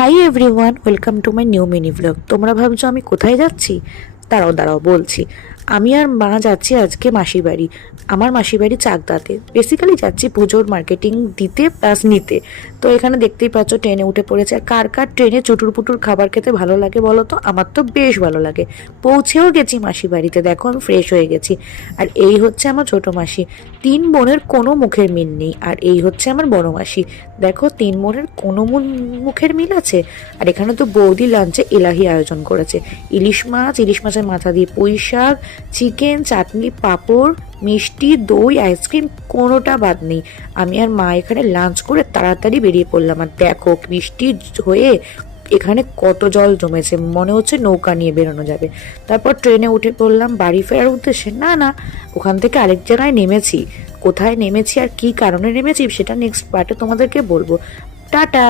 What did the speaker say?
Hi everyone, welcome to my new mini blog. তোমরা ভাবছো আমি কোথায় যাচ্ছি? দাঁড়াও দাঁড়াও বলছি। আমি আর মা যাচ্ছি আজকে মাসির বাড়ি। আমার মাসির বাড়ি চাকদাতে। বেসিক্যালি যাচ্ছি পুজোর মার্কেটিং দিতে প্লাস নিতে। তো এখানে দেখতেই পাচ্ছ ট্রেনে উঠে পড়েছে। আর কার কার ট্রেনে চুটুর পুটুর খাবার খেতে ভালো লাগে বলো তো? আমার তো বেশ ভালো লাগে। পৌঁছেও গেছি মাসির বাড়িতে, দেখো আমি ফ্রেশ হয়ে গেছি। আর এই হচ্ছে আমার ছোট মাসি। তিন বোনের কোনো মুখের মিল নেই। আর এই হচ্ছে আমার বড় মাসি। দেখো তিন বোনের কোনো মুখের মিল আছে। আর এখানে তো বৌদি লাঞ্চে এলাহি আয়োজন করেছে। ইলিশ মাছের মাথা দিয়ে পুঁই শাক, চিকেন, চাটনি, পাঁপড়, মিষ্টি, দই, আইসক্রিম, কোনোটা বাদ নেই। আমি আর মা এখানে লাঞ্চ করে তাড়াতাড়ি বেরিয়ে পড়লাম। আর দেখো বৃষ্টি হয়ে এখানে কত জল জমেছে, মনে হচ্ছে নৌকা নিয়ে বেরোনো যাবে। তারপর ট্রেনে উঠে পড়লাম বাড়ি ফেরার উদ্দেশ্যে। না, ওখান থেকে আরেক জায়গায় নেমেছি। কোথায় নেমেছি আর কি কারণে নেমেছি সেটা নেক্সট পার্টে তোমাদেরকে বলবো। টাটা।